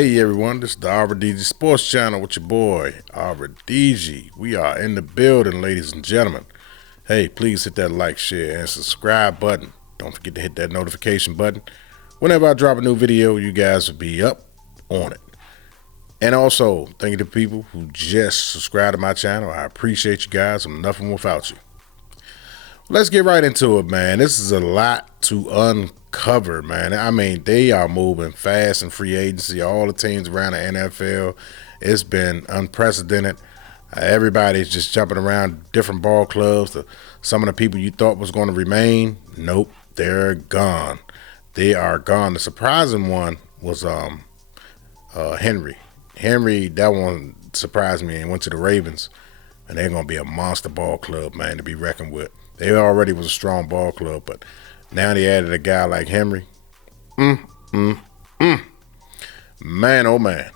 Hey everyone, this is the Allegretti Sports Channel with your boy, Allegretti. We are in the building, ladies and gentlemen. Hey, please hit that like, share, and subscribe button. Don't forget to hit that notification button. Whenever I drop a new video, you guys will be up on it. And also, thank you to people who just subscribed to my channel. I appreciate you guys. I'm nothing without you. Let's get right into it, man. This is a lot to uncover, man. I mean, they are moving fast in free agency. All the teams around the NFL, it's been unprecedented. Everybody's just jumping around different ball clubs. Some of the people you thought was going to remain, nope, they're gone. They are gone. The surprising one was Henry. Henry, that one surprised me and went to the Ravens. And they're going to be a monster ball club, man, to be reckoned with. They already was a strong ball club, but now they added a guy like Henry. Man, oh man.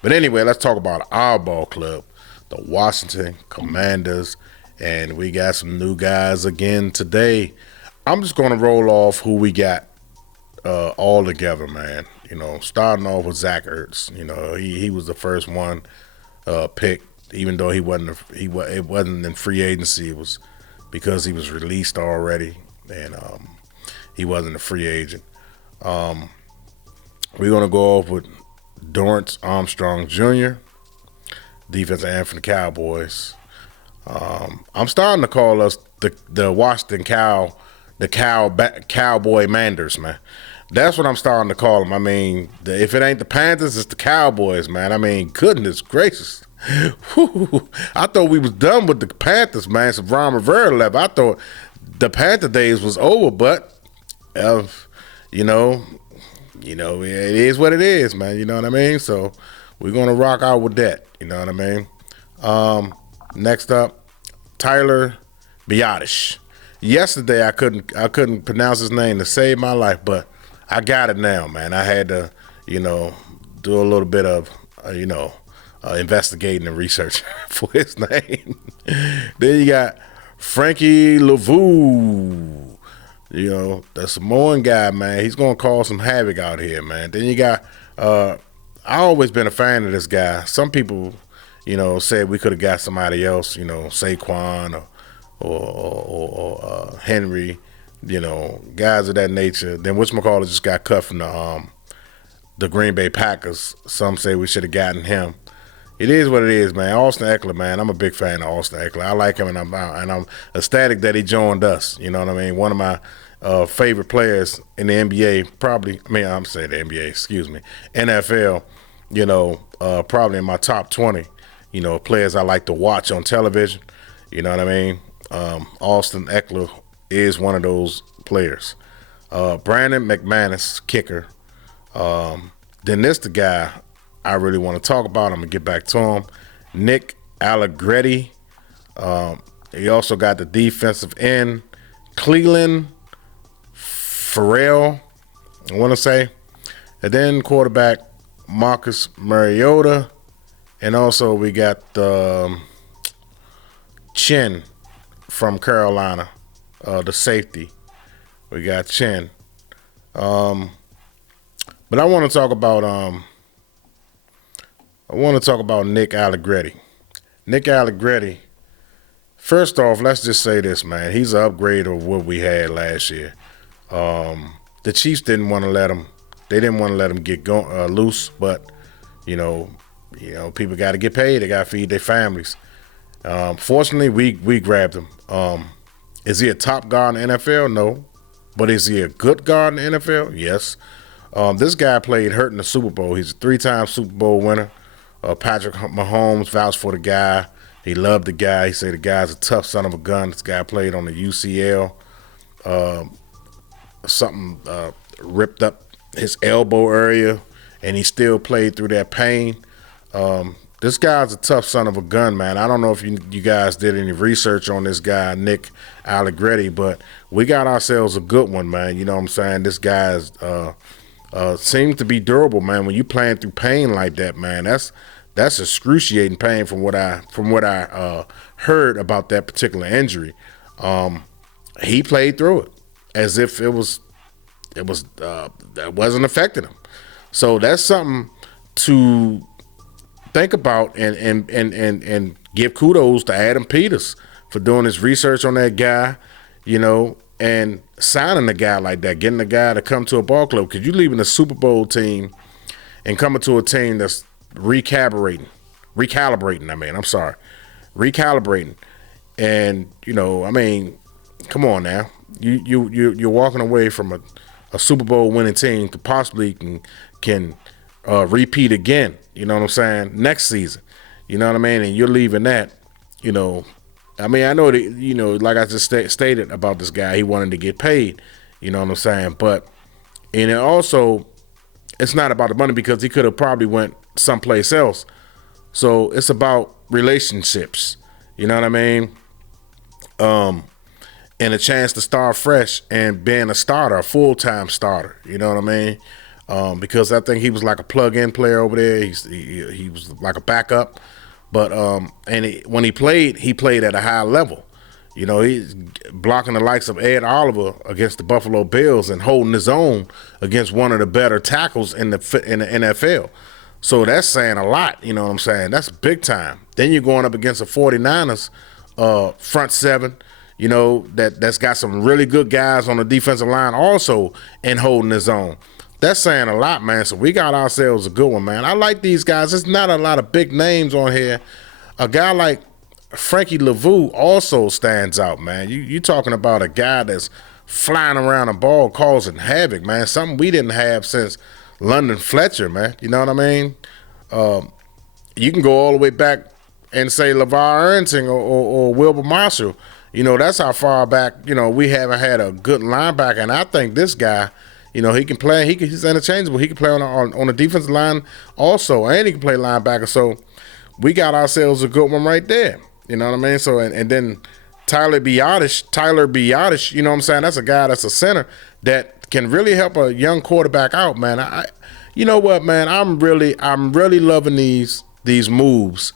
But anyway, let's talk about our ball club, the Washington Commanders, and we got some new guys again today. I'm just going to roll off who we got all together, man. You know, starting off with Zach Ertz. You know, he was the first one picked, even though it wasn't in free agency. It was because he was released already, and he wasn't a free agent. We're going to go off with Dorrance Armstrong Jr., defensive end for the Cowboys. I'm starting to call us the Washington Cowboy Manders, man. That's what I'm starting to call them. I mean, if it ain't the Panthers, it's the Cowboys, man. I mean, goodness gracious. Whew. I thought we was done with the Panthers, man. So Ron Rivera left. I thought the Panther days was over, but you know, it is what it is, man. You know what I mean? So we're gonna rock out with that. You know what I mean? Next up, Tyler Biadasz. Yesterday I couldn't pronounce his name to save my life, but I got it now, man. I had to, do a little bit of, investigating and research for his name. Then you got Frankie Lavu, the Samoan guy, man. He's going to cause some havoc out here, man. Then you got, I always been a fan of this guy. Some people, said we could have got somebody else, Saquon or Henry, guys of that nature. Then whatchamacallit just got cut from the Green Bay Packers. Some say we should have gotten him. It is what it is, man. Austin Ekeler, man. I'm a big fan of Austin Ekeler. I like him, and I'm ecstatic that he joined us. You know what I mean? One of my favorite players in the NBA, probably. I'm saying the NBA. Excuse me, NFL. Probably in my top 20. Players I like to watch on television. You know what I mean? Austin Ekeler is one of those players. Brandon McManus, kicker. Then this the guy I really want to talk about. I'm going to get back to him. Nick Allegretti. He also got the defensive end, Cleveland Farrell, I want to say. And then quarterback, Marcus Mariota. And also we got Chin from Carolina, the safety. We got Chin. But I want to talk about Nick Allegretti. Nick Allegretti, first off, let's just say this, man. He's an upgrade of what we had last year. The Chiefs didn't want to let him. They didn't want to let him get loose, but people got to get paid. They got to feed their families. Fortunately, we grabbed him. Is he a top guard in the NFL? No. But is he a good guard in the NFL? Yes. This guy played hurt in the Super Bowl. He's a 3-time Super Bowl winner. Patrick Mahomes vouched for the guy. He loved the guy. He said the guy's a tough son of a gun. This guy played on the UCL. Something ripped up his elbow area, and he still played through that pain. This guy's a tough son of a gun, man. I don't know if you guys did any research on this guy, Nick Allegretti, but we got ourselves a good one, man. You know what I'm saying? This guy seems to be durable, man. When you playing through pain like that, man, that's excruciating pain from what I heard about that particular injury. He played through it as if that wasn't affecting him. So that's something to think about and give kudos to Adam Peters for doing his research on that guy, and signing a guy like that, getting a guy to come to a ball club. Because you leaving a Super Bowl team and coming to a team that's recalibrating. And come on now. You're walking away from a Super Bowl winning team to possibly can repeat again. You know what I'm saying? Next season. You know what I mean? And you're leaving that. I know that, like I just stated about this guy, he wanted to get paid. You know what I'm saying? And it also, it's not about the money because he could have probably went someplace else. So it's about relationships. You know what I mean? And a chance to start fresh and being a starter, a full-time starter. You know what I mean? Because I think he was like a plug-in player over there. He was like a backup. But when he played at a high level. He's blocking the likes of Ed Oliver against the Buffalo Bills and holding his own against one of the better tackles in the NFL. So that's saying a lot, you know what I'm saying? That's big time. Then you're going up against the 49ers front seven, that's got some really good guys on the defensive line also and holding his own. That's saying a lot, man. So we got ourselves a good one, man. I like these guys. There's not a lot of big names on here. A guy like Frankie Lavu also stands out, man. You talking about a guy that's flying around a ball causing havoc, man. Something we didn't have since London Fletcher, man. You know what I mean? You can go all the way back and say LeVar Arrington or Wilbur Marshall. That's how far back, we haven't had a good linebacker. And I think this guy, he can play. He's interchangeable. He can play on the defensive line also, and he can play linebacker. So we got ourselves a good one right there. You know what I mean? So and then Tyler Biadasz, you know what I'm saying? That's a guy that's a center that can really help a young quarterback out, man. You know what, man? I'm really loving these moves.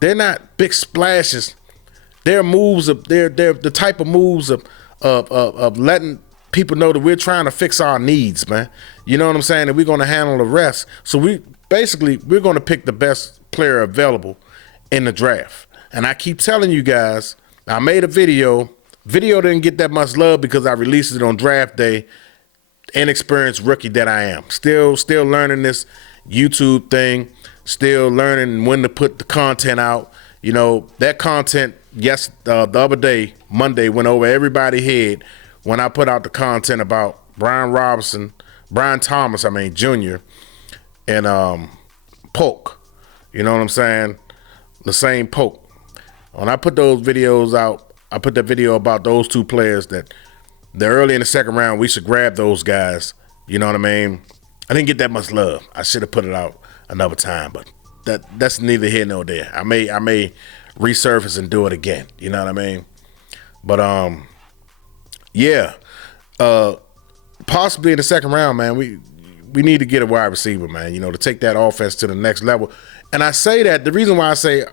They're not big splashes. They're moves they're the type of moves of letting people know that we're trying to fix our needs, man. You know what I'm saying? And we're going to handle the rest. So we're going to pick the best player available in the draft. And I keep telling you guys, I made a video. Video didn't get that much love because I released it on draft day. Inexperienced rookie that I am. Still learning this YouTube thing. Still learning when to put the content out. That content, the other day, Monday, went over everybody's head when I put out the content about Brian Thomas, Jr. and Polk. You know what I'm saying? The same Polk. When I put those videos out, I put that video about those two players that they're early in the second round. We should grab those guys. You know what I mean? I didn't get that much love. I should have put it out another time, but that's neither here nor there. I may resurface and do it again. You know what I mean? But yeah, possibly in the second round, man. We need to get a wide receiver, man. To take that offense to the next level. And I say that the reason why I say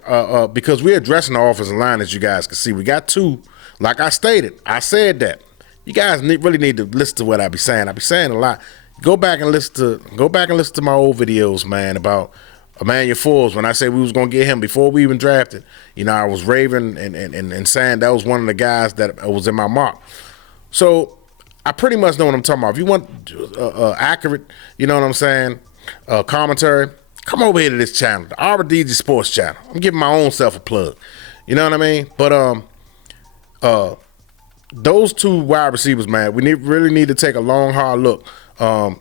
because we're addressing the offensive line, as you guys can see, we got two. Like I stated, I said that. You guys really need to listen to what I be saying. I be saying a lot. Go back and listen to my old videos, man, about Emmanuel Forbes. When I said we was gonna get him before we even drafted, I was raving and saying that was one of the guys that was in my mock. So I pretty much know what I'm talking about. If you want accurate, you know what I'm saying, commentary, come over here to this channel, the Allegretti Sports Channel. I'm giving my own self a plug. You know what I mean? But those two wide receivers, man, we really need to take a long, hard look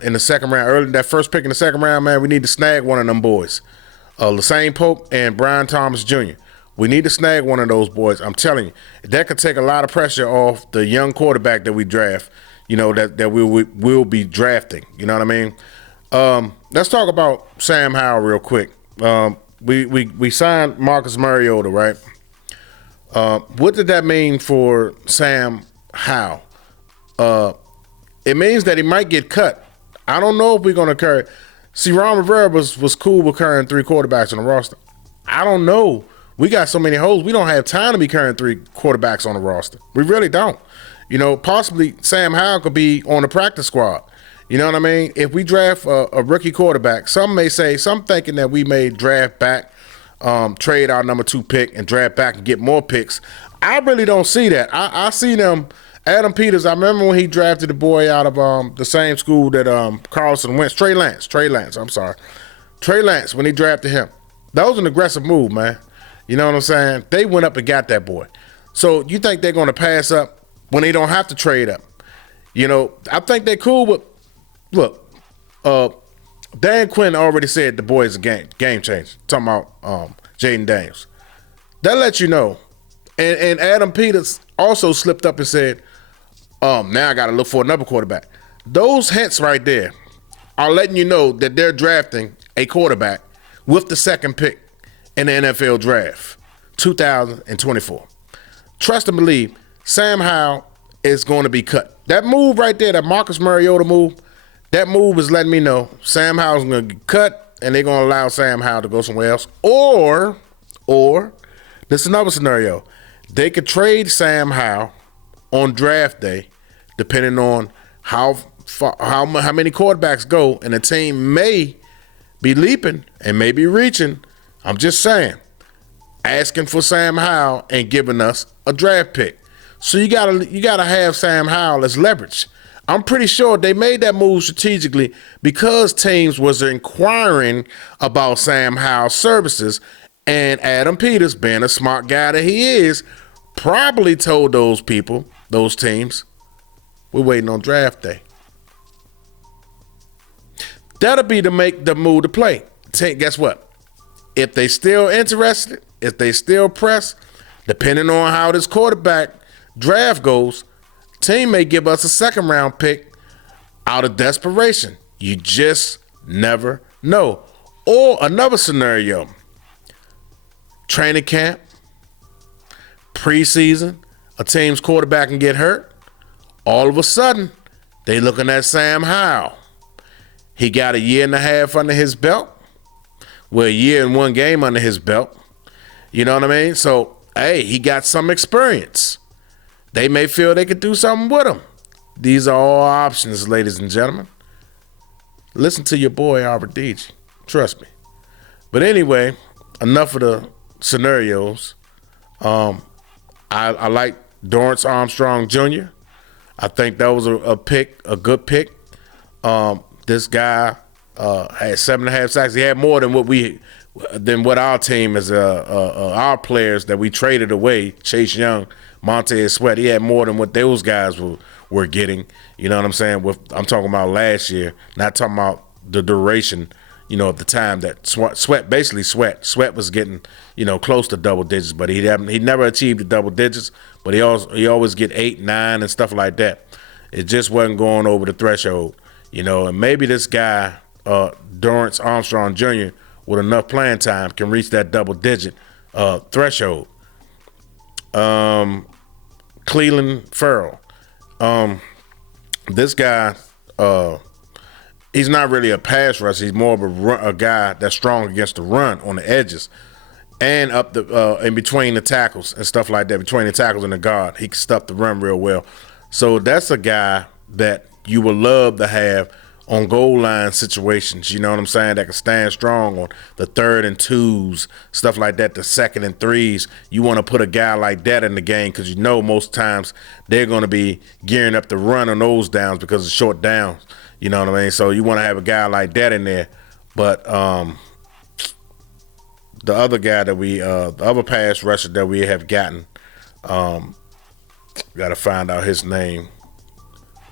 in the second round. Early that first pick in the second round, man, we need to snag one of them boys. Lassane Polk and Brian Thomas Jr. We need to snag one of those boys. I'm telling you, that could take a lot of pressure off the young quarterback that we draft, that we'll be drafting. You know what I mean? Let's talk about Sam Howell real quick. We signed Marcus Mariota, right? What did that mean for Sam Howell? It means that he might get cut. I don't know if we're going to carry. See, Ron Rivera was cool with carrying three quarterbacks on the roster. I don't know. We got so many holes. We don't have time to be carrying three quarterbacks on the roster. We really don't. Possibly Sam Howell could be on the practice squad. You know what I mean? If we draft a rookie quarterback, some thinking that we may draft back, trade our number 2 pick and draft back and get more picks. I really don't see that. I see them. Adam Peters, I remember when he drafted the boy out of the same school that Carlson went. Trey Lance, I'm sorry. Trey Lance, when he drafted him. That was an aggressive move, man. You know what I'm saying? They went up and got that boy. So you think they're going to pass up when they don't have to trade up? You know, I think they're cool, but look, Dan Quinn already said the boy is a game changer. Talking about Jaden Daniels. That lets you know. And Adam Peters also slipped up and said, now I got to look for another quarterback. Those hints right there are letting you know that they're drafting a quarterback with the 2nd pick in the NFL draft, 2024. Trust and believe, Sam Howell is going to be cut. That move right there, that Marcus Mariota move, that move is letting me know Sam Howell's going to get cut and they're going to allow Sam Howell to go somewhere else. Or this is another scenario. They could trade Sam Howell on draft day, depending on how many quarterbacks go, and the team may be leaping and may be reaching. I'm just saying, asking for Sam Howell and giving us a draft pick. So you gotta have Sam Howell as leverage. I'm pretty sure they made that move strategically because teams was inquiring about Sam Howell's services, and Adam Peters, being a smart guy that he is, probably told those people, those teams, we're waiting on draft day. That'll be to make the move to play. Guess what? If they still interested, if they still press, depending on how this quarterback draft goes, team may give us a 2nd round pick out of desperation. You just never know. Or another scenario, training camp, preseason, a team's quarterback can get hurt. All of a sudden, they looking at Sam Howell. He got a year and a half under his belt. Well, a year and 1 game under his belt. You know what I mean? So, hey, he got some experience. They may feel they could do something with him. These are all options, ladies and gentlemen. Listen to your boy, Allegretti. Trust me. But anyway, enough of the scenarios. I like Dorrance Armstrong Jr. I think that was a good pick. This guy had 7.5 sacks. He had more than what our team is. Our players that we traded away, Chase Young, Montez Sweat. He had more than what those guys were getting. You know what I'm saying? I'm talking about last year, not talking about the duration. You know, at the time that Sweat was getting, close to double digits, but he never achieved the double digits. But he always get 8, 9, and stuff like that. It just wasn't going over the threshold, And maybe this guy, Dorrance Armstrong Jr., with enough playing time, can reach that double digit threshold. Cleveland Farrell, this guy. He's not really a pass rusher. He's more of a guy that's strong against the run on the edges and up the in between the tackles and stuff like that. Between the tackles and the guard, he can stuff the run real well. So that's a guy that you would love to have on goal line situations. You know what I'm saying? That can stand strong on the 3rd and 2s, stuff like that. The 2nd and 3s. You want to put a guy like that in the game because most times they're going to be gearing up the run on those downs because of short downs. You know what I mean? So you want to have a guy like that in there. But the other guy that the other pass rusher that we have gotten, got to find out his name.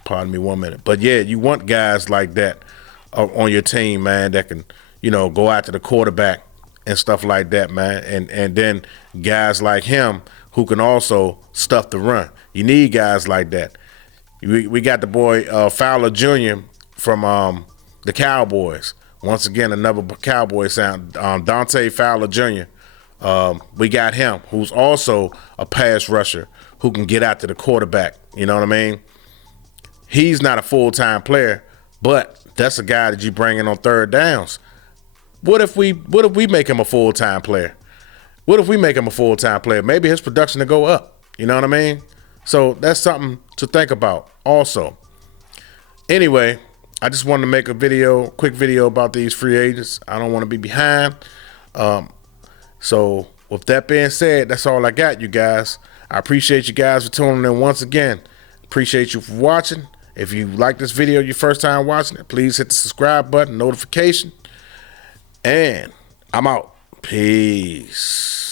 Pardon me 1 minute. But yeah, you want guys like that on your team, man, that can, go after the quarterback and stuff like that, man. And then guys like him who can also stuff the run. You need guys like that. We got the boy Fowler Jr. from the Cowboys. Once again, another Cowboy sound. Dante Fowler Jr. We got him, who's also a pass rusher who can get after the quarterback. You know what I mean? He's not a full-time player, but that's a guy that you bring in on 3rd downs. What if we make him a full-time player? What if we make him a full-time player? Maybe his production will go up. You know what I mean? So that's something to think about also. Anyway, I just wanted to make a quick video about these free agents. I don't want to be behind. So with that being said, that's all I got, you guys. I appreciate you guys for tuning in once again. Appreciate you for watching. If you like this video, your first time watching it, please hit the subscribe button, notification. And I'm out. Peace.